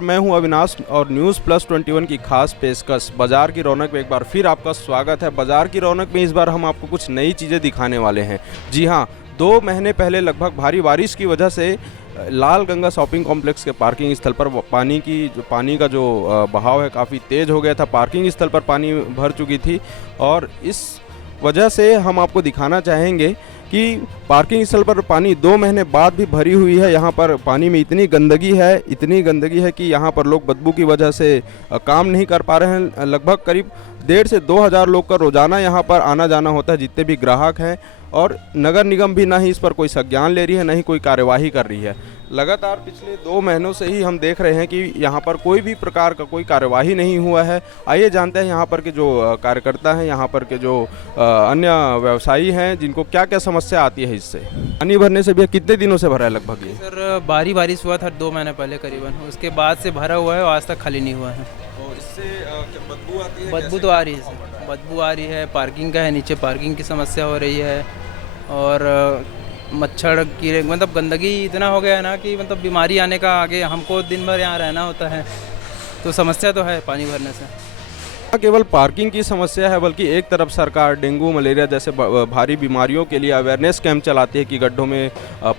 मैं हूं अविनाश और न्यूज़ प्लस 21 की खास पेशकश बाज़ार की रौनक में एक बार फिर आपका स्वागत है। बाज़ार की रौनक में इस बार हम आपको कुछ नई चीज़ें दिखाने वाले हैं। जी हां, 2 महीने पहले लगभग भारी बारिश की वजह से लाल गंगा शॉपिंग कॉम्प्लेक्स के पार्किंग स्थल पर पानी का जो बहाव है काफ़ी तेज़ हो गया था। पार्किंग स्थल पर पानी भर चुकी थी और इस वजह से हम आपको दिखाना चाहेंगे कि पार्किंग स्थल पर पानी 2 महीने बाद भी भरी हुई है। यहाँ पर पानी में इतनी गंदगी है कि यहाँ पर लोग बदबू की वजह से काम नहीं कर पा रहे हैं। लगभग करीब 1,500 से 2,000 लोग का रोज़ाना यहाँ पर आना जाना होता है, जितने भी ग्राहक हैं। और नगर निगम भी ना ही इस पर कोई संज्ञान ले रही है, ना ही कोई कार्यवाही कर रही है। लगातार पिछले 2 महीनों से ही हम देख रहे हैं कि यहाँ पर कोई भी प्रकार का कोई कार्यवाही नहीं हुआ है। आइए जानते हैं यहाँ पर के जो कार्यकर्ता हैं, यहाँ पर के जो अन्य व्यवसायी हैं, जिनको क्या क्या समस्या आती है इससे। पानी भरने से भी कितने दिनों से भरा है लगभग ये? सर बारिश हुआ था 2 महीने पहले करीबन, उसके बाद से भरा हुआ है और आज तक खाली नहीं हुआ है। और इससे बदबू आती है? बदबू तो आ रही है, बदबू आ रही है। पार्किंग का है, नीचे पार्किंग की समस्या हो रही है और मच्छर कीड़े, मतलब गंदगी इतना हो गया है ना कि मतलब बीमारी आने का आगे हमको दिन भर यहाँ रहना होता है, तो समस्या तो है पानी भरने से। केवल पार्किंग की समस्या है, बल्कि एक तरफ सरकार डेंगू मलेरिया जैसे भारी बीमारियों के लिए अवेयरनेस कैंप चलाती है कि गड्ढों में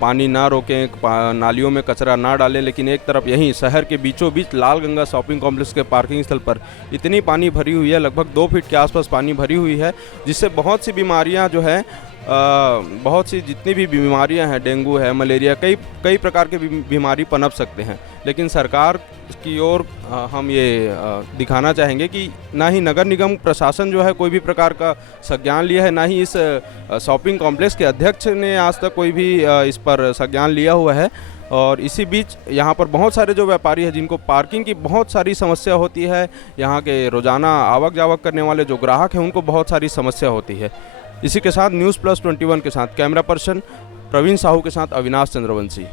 पानी ना रोकें, नालियों में कचरा ना डालें। लेकिन एक तरफ यहीं शहर के बीचों बीच लाल गंगा शॉपिंग कॉम्प्लेक्स के पार्किंग स्थल पर इतनी पानी भरी हुई है, लगभग 2 फीट के आसपास पानी भरी हुई है, जिससे बहुत सी बीमारियां जो है बहुत सी जितनी भी बीमारियां हैं, डेंगू है, मलेरिया, कई प्रकार के बीमारी पनप सकते हैं। लेकिन सरकार की ओर हम ये दिखाना चाहेंगे कि ना ही नगर निगम प्रशासन जो है कोई भी प्रकार का संज्ञान लिया है, ना ही इस शॉपिंग कॉम्प्लेक्स के अध्यक्ष ने आज तक कोई भी इस पर संज्ञान लिया हुआ है। और इसी बीच यहाँ पर बहुत सारे जो व्यापारी हैं, जिनको पार्किंग की बहुत सारी समस्या होती है, यहाँ के रोज़ाना आवक जावक करने वाले जो ग्राहक हैं, उनको बहुत सारी समस्या होती है। इसी के साथ न्यूज़ प्लस 21 के साथ कैमरा पर्सन प्रवीण साहू के साथ अविनाश चंद्रवंशी।